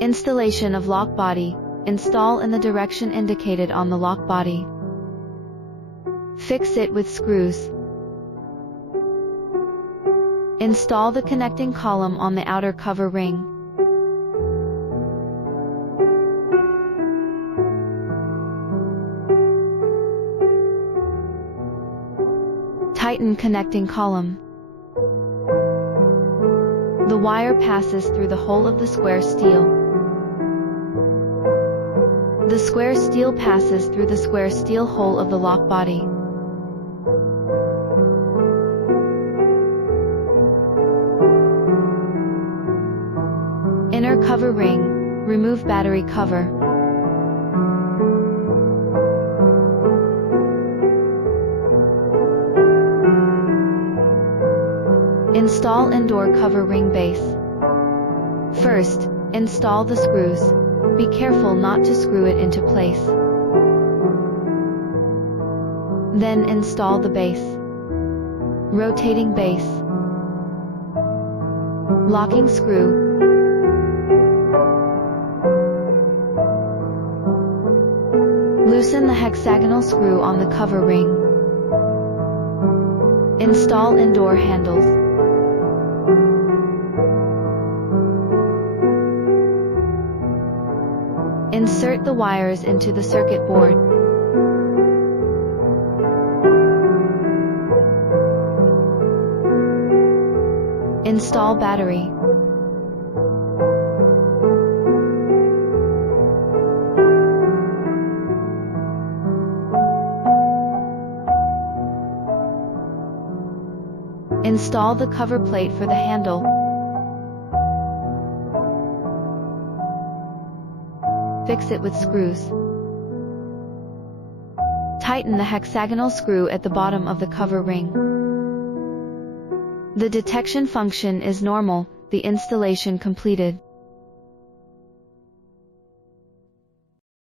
Installation of lock body. Install in the direction indicated on the lock body. Fix it with screws. Install the connecting column on the outer cover ring. Tighten connecting column. The wire passes through the hole of the square steel. The square steel passes through the square steel hole of the lock body. Inner cover ring. Remove battery cover. Install indoor cover ring base. First, install the screws. Be careful not to screw it into place. Then install the base. Rotating base. Locking screw. Loosen the hexagonal screw on the cover ring. Install indoor handles. Insert the wires into the circuit board. Install battery. Install the cover plate for the handle. Fix it with screws. Tighten the hexagonal screw at the bottom of the cover ring. The detection function is normal. The installation completed.